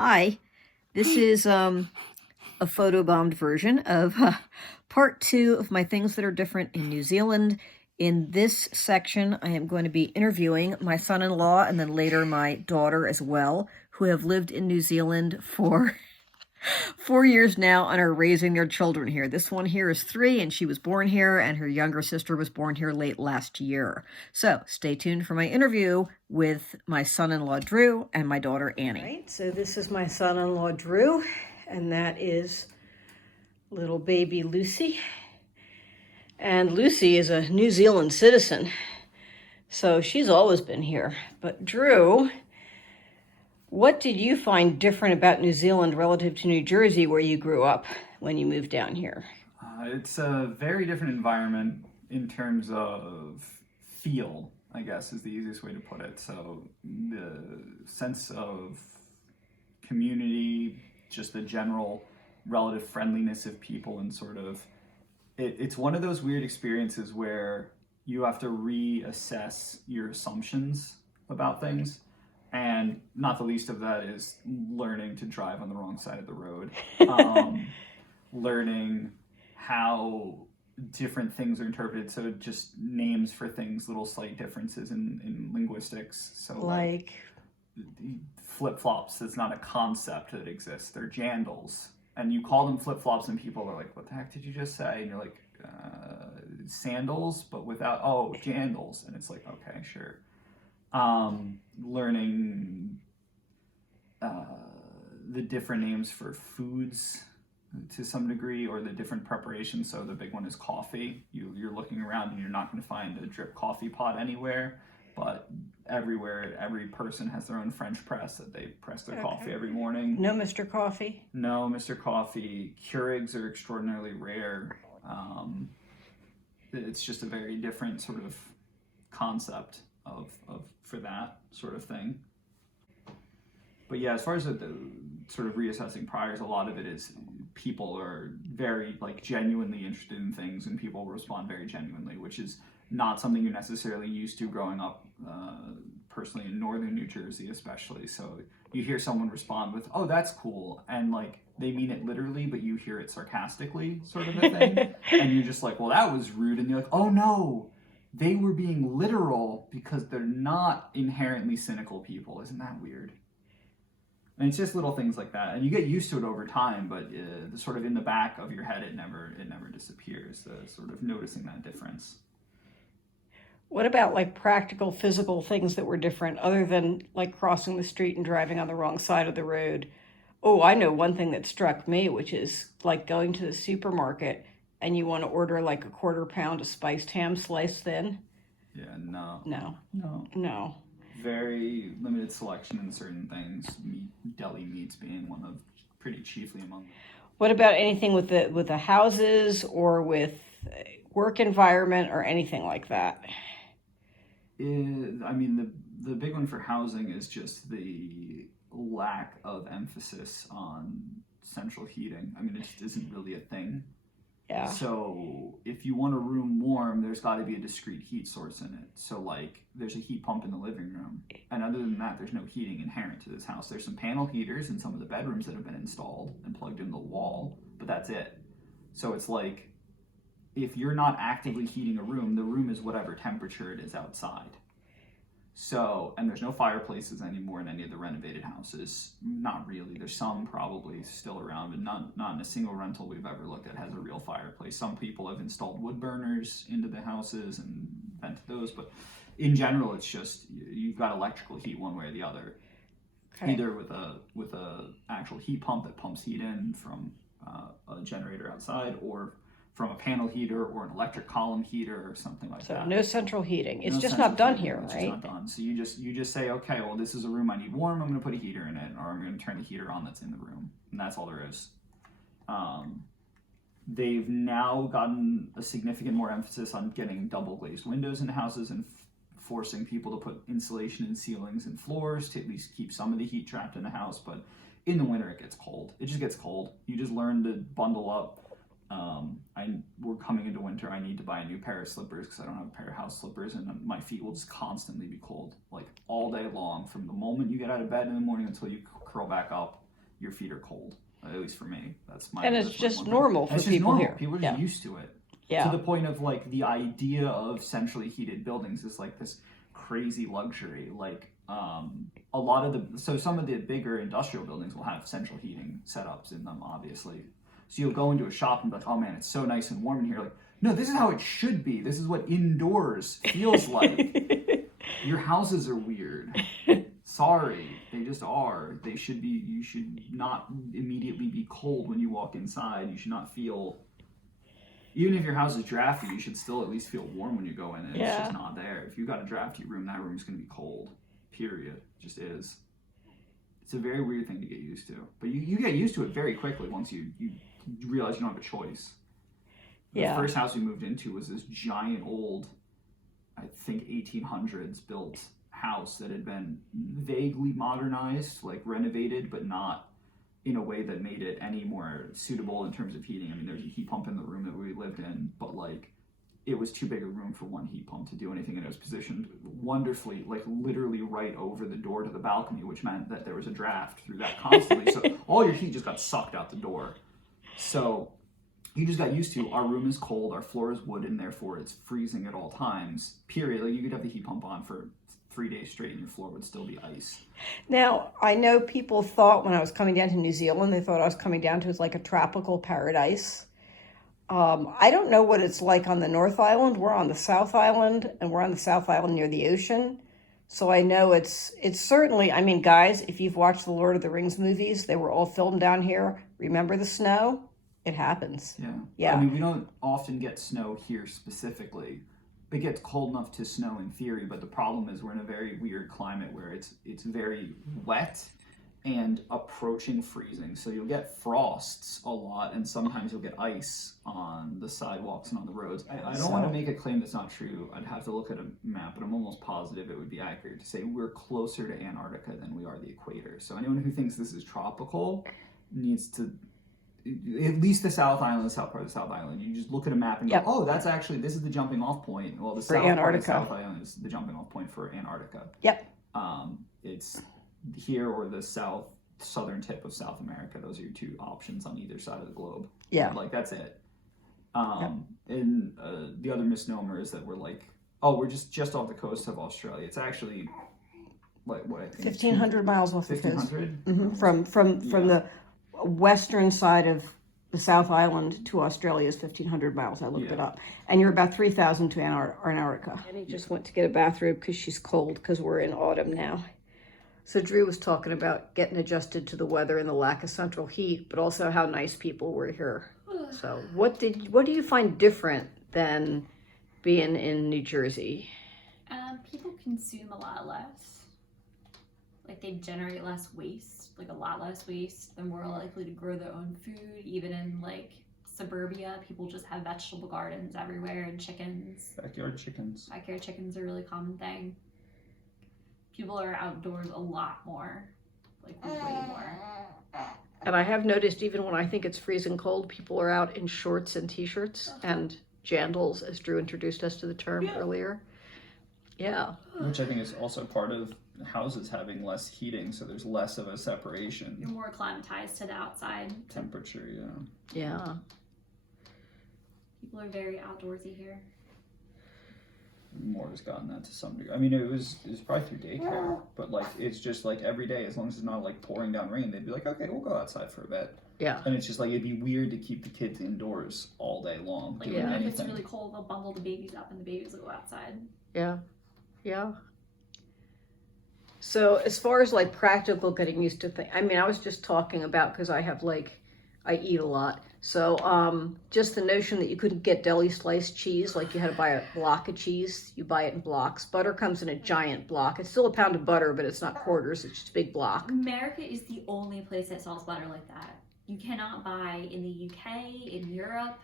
Hi, this is a photobombed version of part 2 of my things that are different in New Zealand. In this section, I am going to be interviewing my son-in-law and then later my daughter as well, who have lived in New Zealand for 4 years now and are raising their children here. This one here is 3 and she was born here, and her younger sister was born here late last year. So stay tuned for my interview with my son-in-law Drew and my daughter Annie. Right, so this is my son-in-law Drew, and that is little baby Lucy. And Lucy is a New Zealand citizen, so she's always been here. But Drew, what did you find different about New Zealand relative to New Jersey, where you grew up when you moved down here? It's a very different environment in terms of feel, I guess, is the easiest way to put it. So the sense of community, just the general relative friendliness of people, and sort of, it's one of those weird experiences where you have to reassess your assumptions about things. And not the least of that is learning to drive on the wrong side of the road. Learning how different things are interpreted. So just names for things, little slight differences in linguistics. So Like flip-flops, it's not a concept that exists. They're jandals. And you call them flip-flops and people are like, what the heck did you just say? And you're like, sandals, but without, jandals. And it's like, okay, sure. Learning the different names for foods to some degree, or the different preparations. So the big one is coffee. You're looking around and you're not going to find a drip coffee pot anywhere, but everywhere, every person has their own French press that they press their coffee every morning. No Mr. Coffee? No Mr. Coffee. Keurigs are extraordinarily rare. It's just a very different sort of concept of for that sort of thing. But yeah, as far as the sort of reassessing priors, a lot of it is people are very genuinely interested in things, and people respond very genuinely, which is not something you're necessarily used to growing up personally in northern New Jersey especially. So you hear someone respond with, oh, that's cool, and they mean it literally, but you hear it sarcastically, sort of a thing. And you're just like, well, that was rude. And you're like, oh no, they were being literal because they're not inherently cynical people. Isn't that weird? And it's just little things like that, and you get used to it over time. But the sort of in the back of your head, it never disappears. Sort of noticing that difference. What about practical physical things that were different, other than crossing the street and driving on the wrong side of the road? Oh, I know one thing that struck me, which is going to the supermarket and you want to order a quarter pound of spiced ham sliced thin. Yeah, no. No. Very limited selection in certain things. Deli meats being one of pretty chiefly among them. What about anything with the houses or with work environment or anything like that? I mean, the big one for housing is just the lack of emphasis on central heating. I mean, it just isn't really a thing. Yeah. So if you want a room warm, there's got to be a discrete heat source in it. So there's a heat pump in the living room, and other than that, there's no heating inherent to this house. There's some panel heaters in some of the bedrooms that have been installed and plugged into the wall, but that's it. So it's if you're not actively heating a room, the room is whatever temperature it is outside. So, and there's no fireplaces anymore in any of the renovated houses. Not really. There's some probably still around, but not in a single rental we've ever looked at has a real fireplace. Some people have installed wood burners into the houses and vented those, but in general, it's just you've got electrical heat one way or the other. Okay. Either with a actual heat pump that pumps heat in from a generator outside, or from a panel heater or an electric column heater or something like that. So no central heating. It's just not done here, right? It's just not done. So you just say, okay, well, this is a room I need warm. I'm going to put a heater in it, or I'm going to turn the heater on that's in the room, and that's all there is. They've now gotten a significant more emphasis on getting double glazed windows into houses and forcing people to put insulation in ceilings and floors to at least keep some of the heat trapped in the house. But in the winter, it gets cold. It just gets cold. You just learn to bundle up. We're coming into winter. I need to buy a new pair of slippers because I don't have a pair of house slippers, and my feet will just constantly be cold, all day long, from the moment you get out of bed in the morning until you curl back up. your feet are cold. At least for me, that's my. And it's that's my just one thing. normal And for it's just people normal. here. People are just used to it. Yeah. To the point of like the idea of centrally heated buildings is like this crazy luxury. Like a lot of some of the bigger industrial buildings will have central heating setups in them, obviously. So you'll go into a shop and be like, oh man, it's so nice and warm in here. Like, no, this is how it should be. This is what indoors feels like. Your houses are weird. Sorry, they just are. They should be. You should not immediately be cold when you walk inside. You should not feel. Even if your house is drafty, you should still at least feel warm when you go in. And It's just not there. If you've got a drafty room, that room's going to be cold. Period. It just is. It's a very weird thing to get used to. But you get used to it very quickly once you realize you don't have a choice. The first house we moved into was this giant old, I think 1800s built house that had been vaguely modernized, like renovated, but not in a way that made it any more suitable in terms of heating. I mean, there's a heat pump in the room that we lived in, but like it was too big a room for one heat pump to do anything, and it was positioned wonderfully, like literally right over the door to the balcony, which meant that there was a draft through that constantly. So all your heat just got sucked out the door. So you just got used to, our room is cold, our floor is wood, and therefore it's freezing at all times, period. Like you could have the heat pump on for 3 days straight and your floor would still be ice. Now, I know people thought when I was coming down to New Zealand, they thought I was coming down to like a tropical paradise. I don't know what it's like on the North Island. We're on the South Island, and we're on the South Island near the ocean. So I know it's certainly, I mean, guys, if you've watched the Lord of the Rings movies, they were all filmed down here. Remember the snow? It happens. Yeah. I mean, we don't often get snow here specifically. It gets cold enough to snow in theory, but the problem is we're in a very weird climate where it's very wet and approaching freezing. So you'll get frosts a lot, and sometimes you'll get ice on the sidewalks and on the roads. I don't want to make a claim that's not true. I'd have to look at a map, but I'm almost positive it would be accurate to say we're closer to Antarctica than we are the equator. So anyone who thinks this is tropical needs to, at least the South Island, the south part of the South Island, you just look at a map and go, oh, that's actually, this is the jumping off point. Well, the south part of the South Island is the jumping off point for Antarctica. It's here or the southern tip of South America. Those are your two options on either side of the globe. Like, that's it. And the other misnomer is that we're like, oh, we're just off the coast of Australia. It's actually, like, what I think 1,500 miles off the coast. 1,500? From the western side of the South Island to Australia is 1,500 miles. I looked it up. And you're about 3,000 to Antarctica. Annie just went to get a bathrobe because she's cold because we're in autumn now. So Drew was talking about getting adjusted to the weather and the lack of central heat, but also how nice people were here. So what do you find different than being in New Jersey? People consume a lot less. Like, they generate less waste, like a lot less waste. They're more likely to grow their own food. Even in like suburbia, people just have vegetable gardens everywhere and chickens. Backyard chickens. Backyard chickens are a really common thing. People are outdoors a lot more, like way more. And I have noticed even when I think it's freezing cold, people are out in shorts and t-shirts and jandals, as Drew introduced us to the term earlier. Which I think is also part of houses having less heating, so there's less of a separation. You're more acclimatized to the outside temperature. Yeah. People are very outdoorsy here. More has gotten that to some degree. I mean, it was probably through daycare, but like it's just like every day, as long as it's not like pouring down rain, they'd be like, okay, we'll go outside for a bit. Yeah. And it's just like it'd be weird to keep the kids indoors all day long. Like, even if it's really cold, they'll bundle the babies up and the babies will go outside. Yeah. So as far as like practical getting used to things, I mean, I was just talking about, because I eat a lot. So just the notion that you couldn't get deli sliced cheese, like you had to buy a block of cheese, you buy it in blocks. Butter comes in a giant block. It's still a pound of butter, but it's not quarters, it's just a big block. America is the only place that sells butter like that. You cannot buy in the UK, in Europe,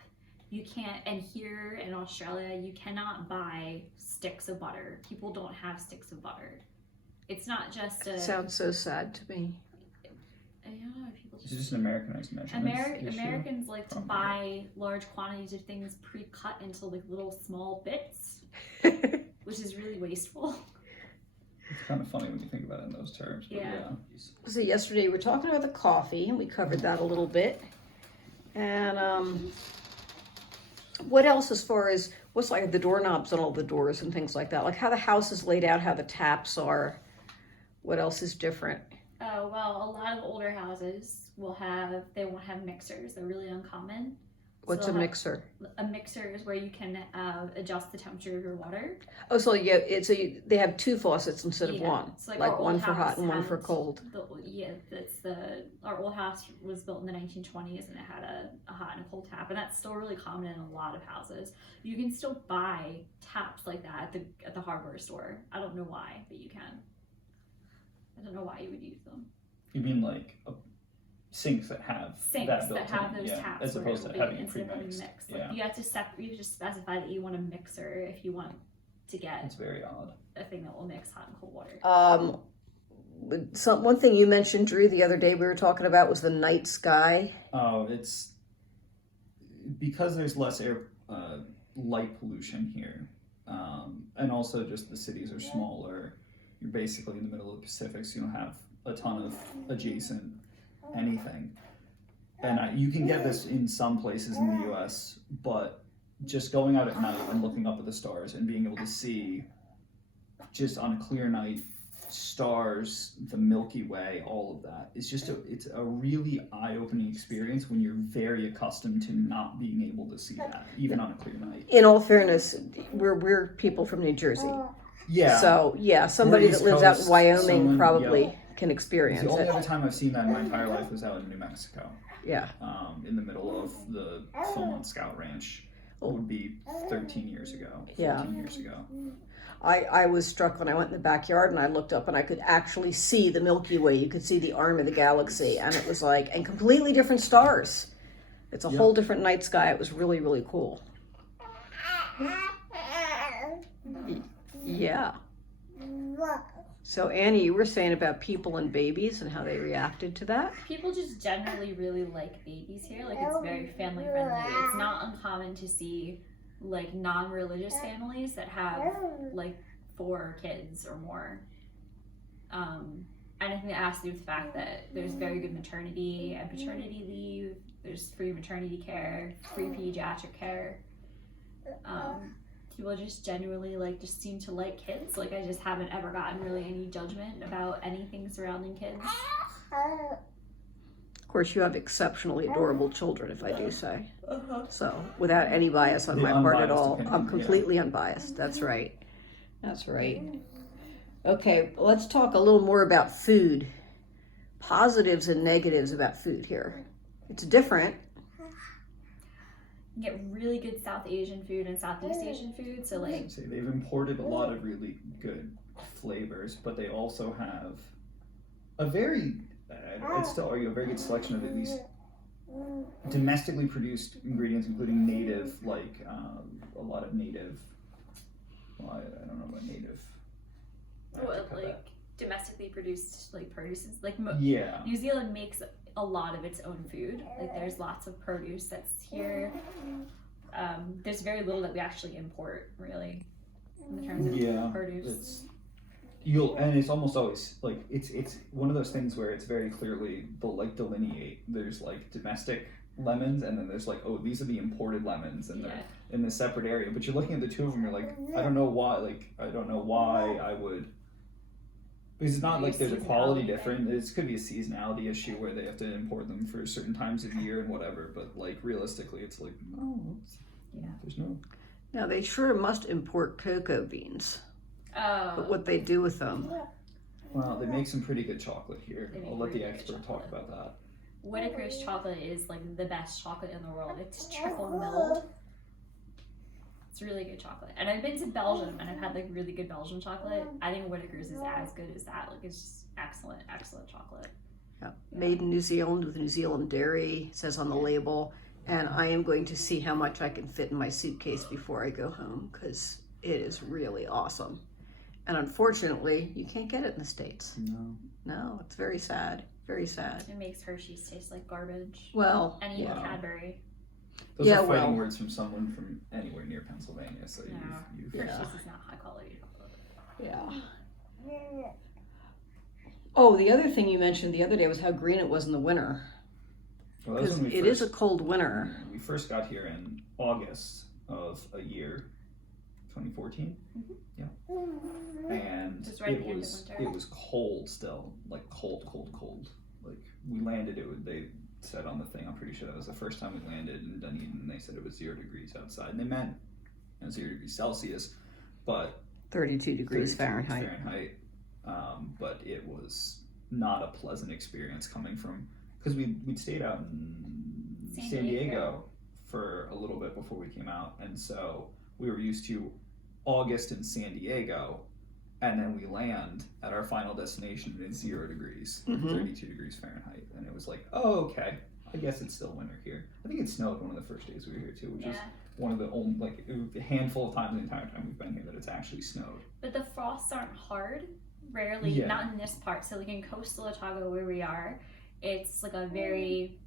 you can't, and here in Australia, you cannot buy sticks of butter. People don't have sticks of butter. It's not just a... It sounds so sad to me. I don't know, people It's just an Americanized measurement. Americans like to buy large quantities of things pre-cut into like little small bits, which is really wasteful. It's kind of funny when you think about it in those terms. But Yeah. So yesterday we were talking about the coffee, and we covered that a little bit. And what else as far as what's like the doorknobs on all the doors and things like that? Like how the house is laid out, how the taps are. What else is different? Oh, well, a lot of older houses won't have mixers. They're really uncommon. What's So a they'll have- mixer? A mixer is where you can adjust the temperature of your water. Oh, so yeah, they have two faucets instead of Yeah. one, It's like like our one old for hot house and one for had cold. Our old house was built in the 1920s and it had a hot and a cold tap, and that's still really common in a lot of houses. You can still buy taps like that at the hardware store. I don't know why, but you can. I don't know why you would use them. You mean like sinks that have Sinks that built that have in, those yeah, taps as where opposed it'll to be having it instead of having pre-mixed. mixed. Like Yeah, you have to specify that you want a mixer if you want to get it's very odd. a thing that will mix hot and cold water. One thing you mentioned, Drew, the other day we were talking about was the night sky. Oh, it's because there's less light pollution here, and also just the cities are smaller. You're basically in the middle of the Pacific, so you don't have a ton of adjacent anything. And you can get this in some places in the U.S., but just going out at night and looking up at the stars and being able to see, just on a clear night, stars, the Milky Way, all of that, it's a really eye-opening experience when you're very accustomed to not being able to see that, even on a clear night. In all fairness, we're people from New Jersey. Yeah. So yeah, somebody We're that East lives out in Coast, Wyoming someone- probably yeah. can experience The only it. other time I've seen that in my entire life was out in New Mexico, Yeah. in the middle of the Philmont Scout Ranch. It would be 13 years ago, 14 Yeah. years ago. I was struck when I went in the backyard and I looked up and I could actually see the Milky Way. You could see the arm of the galaxy, and it was like, and completely different stars. It's a Yeah. whole different night sky. It was really, really cool. Yeah. So Annie, you were saying about people and babies and how they reacted to that. People just generally really like babies here. Like it's very family friendly. It's not uncommon to see like non-religious families that have like 4 kids or more. And I think that has to do with the fact that there's very good maternity and paternity leave. There's free maternity care, free pediatric care. People just genuinely just seem to like kids. Like I just haven't ever gotten really any judgment about anything surrounding kids. Of course, you have exceptionally adorable children, if I do say. So, without any bias on The my part at unbiased all, opinion, I'm yeah. completely unbiased. That's right. That's right. Okay, let's talk a little more about food. Positives and negatives about food here. It's different. You get really good South Asian food and Southeast Asian food. So like So they've imported a lot of really good flavors, but they also have a very, I'd still argue, a very good selection of at least domestically produced ingredients, including native, a lot of native. Well, I don't know about native. I have to cut that. domestically produced produce. Yeah. New Zealand makes a lot of its own food. Like there's lots of produce that's here. There's very little that we actually import, really, in terms of produce. And it's almost always it's one of those things where it's very clearly they'll delineate. There's domestic lemons, and then there's these are the imported lemons, and they're in this separate area. But you're looking at the two of them, you're like, I don't know why I would. Because it's not like there's a quality difference. It could be a seasonality issue where they have to import them for certain times of year and whatever. But realistically, it's there's no. Now, they sure must import cocoa beans. But what they do with them. Well, they make some pretty good chocolate here. They make I'll let the pretty good expert talk about that. Whitaker's chocolate is the best chocolate in the world. It's triple milled. It's really good chocolate. And I've been to Belgium and I've had really good Belgian chocolate. I think Whitaker's is as good as that. It's just excellent, excellent chocolate. Yeah. Made in New Zealand with New Zealand dairy, it says on the label. And I am going to see how much I can fit in my suitcase before I go home, because it is really awesome. And unfortunately, you can't get it in the States. No, it's very sad. Very sad. It makes Hershey's taste like garbage. Well, And even yeah. Cadbury. Those are fighting well. words from someone from anywhere near Pennsylvania. So you've Hershey's is not high quality chocolate. yeah. Oh, the other thing you mentioned the other day was how green it was in the winter. Well, that was Because when we it first, is a cold winter. we first got here in August of a year, 2014. Yeah. And Just right at the end of it winter. was cold still, like cold. Like we landed, they said on the thing, I'm pretty sure that was the first time we landed in Dunedin, and they said it was 0 degrees outside, and they meant 0 degrees Celsius, but 32 degrees 32 Fahrenheit. But it was not a pleasant experience coming from, because we'd stayed out in San Diego for a little bit before we came out, and so we were used to August in San Diego, and then we land at our final destination and it's 0 degrees, 32 degrees Fahrenheit, and it was like, oh, okay, I guess it's still winter here. I think it snowed one of the first days we were here too, which is one of the only, like, a handful of times the entire time we've been here that it's actually snowed. But the frosts aren't hard. Rarely, not in this part. So like in coastal Otago where we are, it's like a very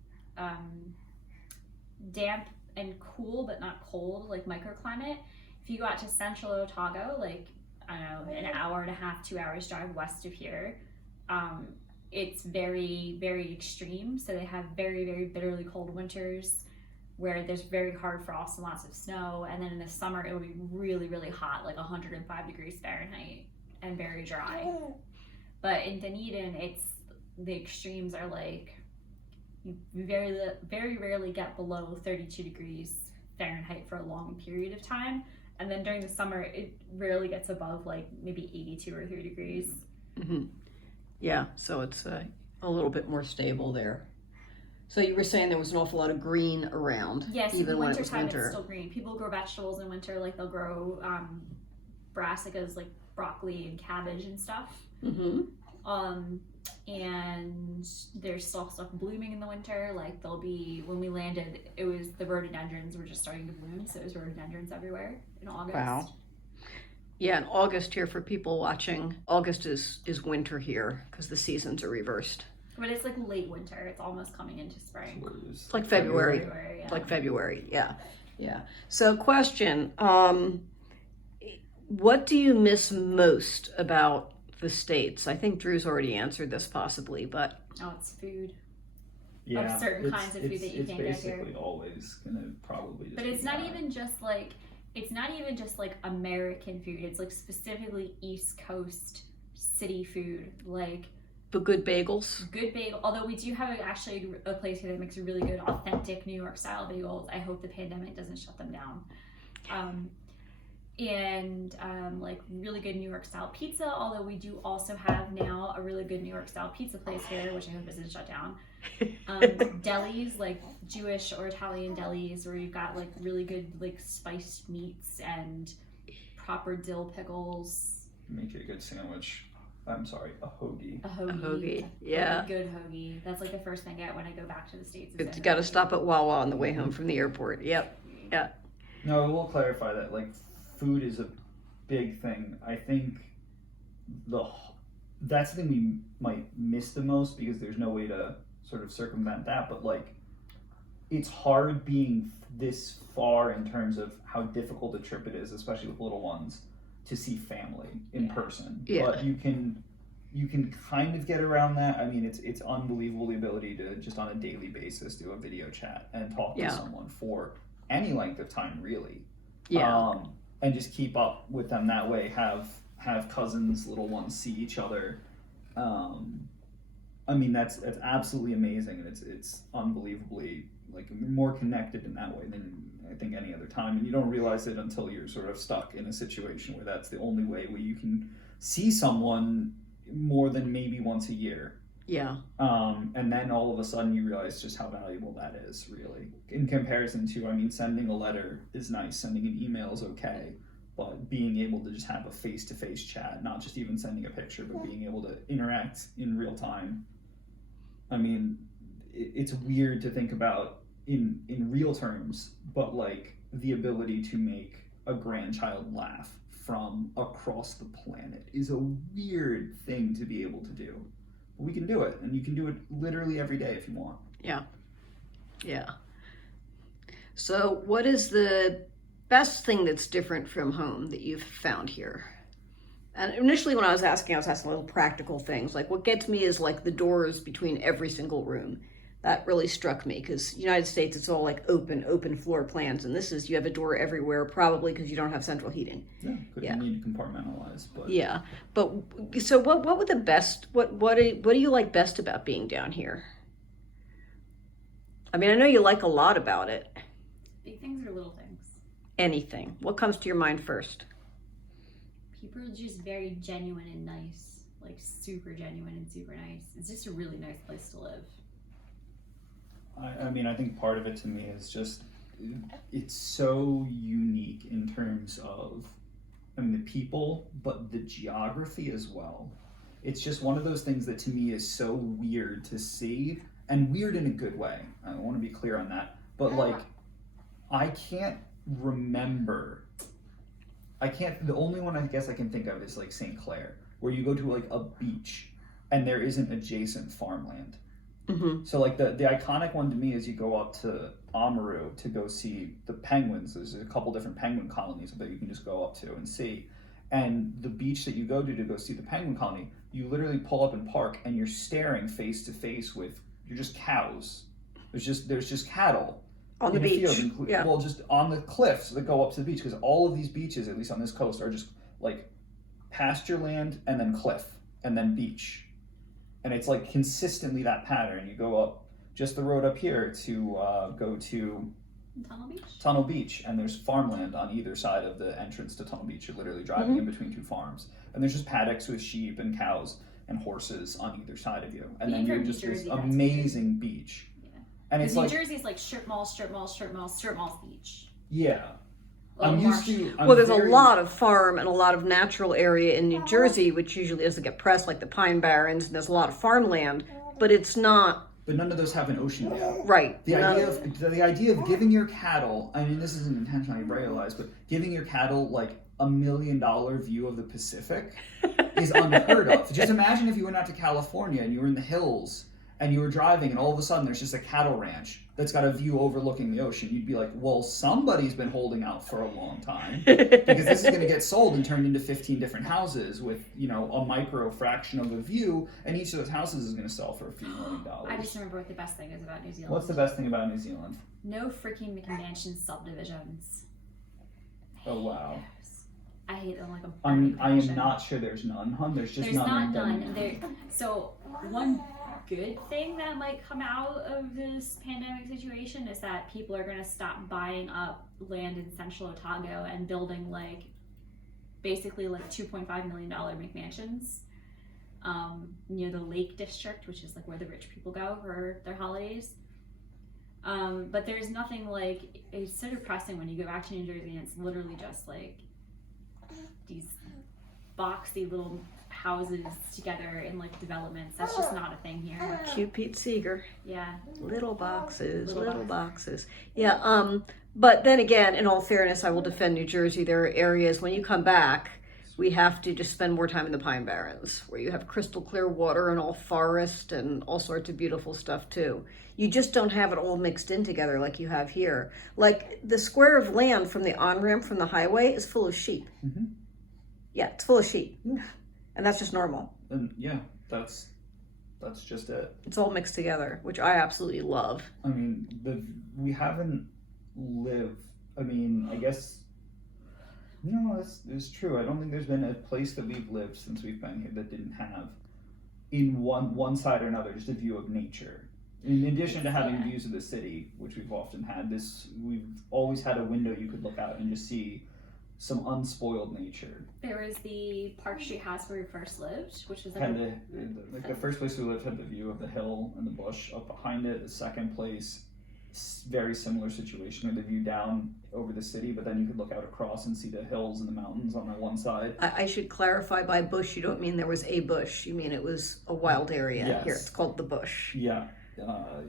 damp and cool but not cold, like microclimate. If you go out to central Otago, like, I don't know, an hour and a half, 2 hours drive west of here, it's very, very extreme. So they have very, very bitterly cold winters where there's very hard frost and lots of snow. And then in the summer, it will be really, really hot, like 105 degrees Fahrenheit and very dry. But in Dunedin, the extremes are like, you very, very rarely get below 32 degrees Fahrenheit for a long period of time. And then during the summer, it rarely gets above like maybe 82 or 3 degrees. Yeah, so it's a little bit more stable there. So you were saying there was an awful lot of green around, Yes, even in when it winter was time winter. it's still green. People grow vegetables in winter, like they'll grow brassicas like broccoli and cabbage and stuff. And there's still stuff blooming in the winter. Like there'll be, when we landed, it was the rhododendrons were just starting to bloom, so it was rhododendrons everywhere in August. Wow. Yeah, in August here for people watching, August is winter here because the seasons are reversed. But it's like late winter. It's almost coming into spring. It's like February. February, yeah. Like February, yeah. Yeah. So question, what do you miss most about the States? I think Drew's already answered this possibly, but Oh, it's food. Yeah, Of certain kinds of food that you can't get It's here. basically always gonna probably just But be it's not that. even just like, it's not even just like American food. It's like specifically East Coast city food, like the good bagels. good bagel. Although we do have actually a place here that makes really good authentic New York style bagels. I hope the pandemic doesn't shut them down. Like really good New York style pizza. Although we do also have now a really good New York style pizza place here, which I hope isn't shut down. Delis, like Jewish or Italian delis, where you've got like really good like spiced meats and proper dill pickles. Make it a good sandwich. I'm sorry, a hoagie. A hoagie. hoagie, Like yeah. a good hoagie. That's like the first thing I get when I go back to the States. is It's a got to hoagie. stop at Wawa on the way home from the airport. Yep. Yeah. No, we'll clarify that. Like, food is a big thing. I think that's the thing we might miss the most because there's no way to sort of circumvent that. But like, it's hard being this far in terms of how difficult a trip it is, especially with little ones, to see family in person. Yeah. But you can kind of get around that. I mean, it's unbelievable the ability to just on a daily basis do a video chat and talk to Yeah. someone for any length of time, really. Yeah. And just keep up with them that way. Have cousins, little ones see each other. I mean, that's absolutely amazing, and it's unbelievably like more connected in that way than I think any other time. And you don't realize it until you're sort of stuck in a situation where that's the only way where you can see someone more than maybe once a year. Yeah. And then all of a sudden you realize just how valuable that is, really. In comparison to, I mean, sending a letter is nice, sending an email is okay, but being able to just have a face-to-face chat, not just even sending a picture, but being able to interact in real time. I mean, it's weird to think about in real terms, but like the ability to make a grandchild laugh from across the planet is a weird thing to be able to do. We can do it, and you can do it literally every day if you want. Yeah. Yeah. So what is the best thing that's different from home that you've found here? And initially when I was asking little practical things. Like what gets me is like the doors between every single room. That really struck me because United States, it's all like open floor plans. And this is, you have a door everywhere, probably because you don't have central heating. Yeah, because you need to compartmentalize. But yeah, but so what would the best, what do you like best about being down here? I mean, I know you like a lot about it. Big things or little things? Anything. What comes to your mind first? People are just very genuine and nice. Like super genuine and super nice. It's just a really nice place to live. I mean, I think part of it to me is just, it's so unique in terms of, I mean, the people, but the geography as well. It's just one of those things that to me is so weird to see, and weird in a good way. I want to be clear on that. But like, I can't remember, the only one I guess I can think of is like St. Clair, where you go to like a beach and there isn't adjacent farmland. Mm-hmm. So like the iconic one to me is you go up to Oamaru to go see the penguins. There's a couple different penguin colonies that you can just go up to and see. And the beach that you go to go see the penguin colony, you literally pull up and park and you're staring face to face with, you're just cows. There's just cattle. On the beach. Field, yeah. Well, just on the cliffs that go up to the beach, because all of these beaches, at least on this coast, are just like pasture land and then cliff and then beach. And it's like consistently that pattern. You go up just the road up here to go to Tunnel Beach, and there's farmland on either side of the entrance to Tunnel Beach. You're literally driving in between two farms, and there's just paddocks with sheep and cows and horses on either side of you, and then you're just this amazing beach. Yeah. And it's New like Jersey's like strip malls, beach. Yeah. I'm there's a lot of farm and a lot of natural area in New Jersey, which usually doesn't get pressed, like the Pine Barrens, and there's a lot of farmland, but it's not. But none of those have an ocean view. Right. The idea of giving your cattle, I mean, this isn't intentionally realized, but giving your cattle like $1 million view of the Pacific is unheard of. Just imagine if you went out to California and you were in the hills and you were driving and all of a sudden there's just a cattle ranch that's got a view overlooking the ocean. You'd be like, well, somebody's been holding out for a long time because this is going to get sold and turned into 15 different houses with, a micro fraction of a view, and each of those houses is going to sell for a few $1 million. I just remember what the best thing is about New Zealand. What's the best thing about New Zealand? No freaking McMansion subdivisions. Oh, wow. I hate them like a I burning am passion. not sure there's none, hun. There's There's none. not none. So one good thing that might come out of this pandemic situation is that people are going to stop buying up land in Central Otago and building basically $2.5 million McMansions near the Lake District, which is where the rich people go for their holidays. But there's nothing it's so depressing when you go back to New Jersey and it's literally just these boxy little houses together in developments. That's just not a thing here. Cute Pete Seeger. Yeah. Little boxes. Yeah. But then again, in all fairness, I will defend New Jersey. There are areas when you come back, we have to just spend more time in the Pine Barrens, where you have crystal clear water and all forest and all sorts of beautiful stuff too. You just don't have it all mixed in together like you have here. Like the square of land from the on-ramp from the highway is full of sheep. Mm-hmm. Yeah, it's full of sheep. Yeah. And that's just normal. And yeah, that's just it. It's all mixed together, which I absolutely love. I mean, we haven't lived. I mean, I guess. No, it's true. I don't think there's been a place that we've lived since we've been here that didn't have, in one side or another, just a view of nature. In addition to having views of the city, which we've often had, we've always had a window you could look out and just see some unspoiled nature. There was the Park Street house where we first lived, which was the first place we lived had the view of the hill and the bush up behind it. The second place, very similar situation, with the view down over the city, but then you could look out across and see the hills and the mountains on that one side. I should clarify, by bush, you don't mean there was a bush. You mean it was a wild area. Yes. Here. It's called the bush. Yeah.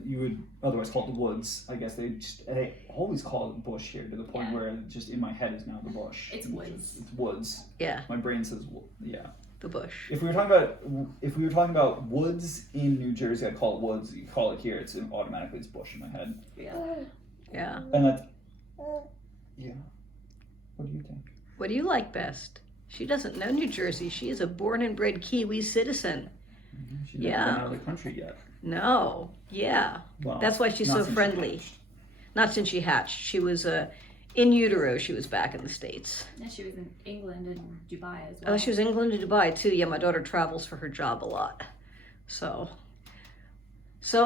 You would otherwise call it the woods. I guess they always call it bush here, to the point where just in my head is now the bush. It's woods. It's woods. Yeah. My brain says yeah. The bush. If we were talking about woods in New Jersey, I'd call it woods. You call it here, it's bush in my head. Yeah. Yeah. And that's yeah. What do you think? What do you like best? She doesn't know New Jersey. She is a born and bred Kiwi citizen. She's Yeah. never been out of the country yet. No, yeah. Well, That's why she's not so since she friendly. hatched. Not since she hatched. She was in utero. She was back in the States. Yeah, she was in England and Dubai as well. Oh, she was in England and Dubai too. Yeah, my daughter travels for her job a lot. So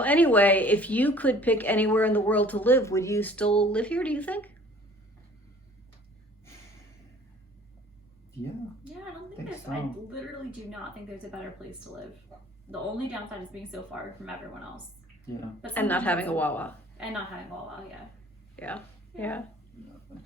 anyway, if you could pick anywhere in the world to live, would you still live here, do you think? Yeah. Yeah, I don't think Think there's. so. I literally do not think there's a better place to live. The only downside is being so far from everyone else. Yeah. But And not sometimes having a it's- Wawa. And not having a Wawa, yeah. Yeah. Yeah, I think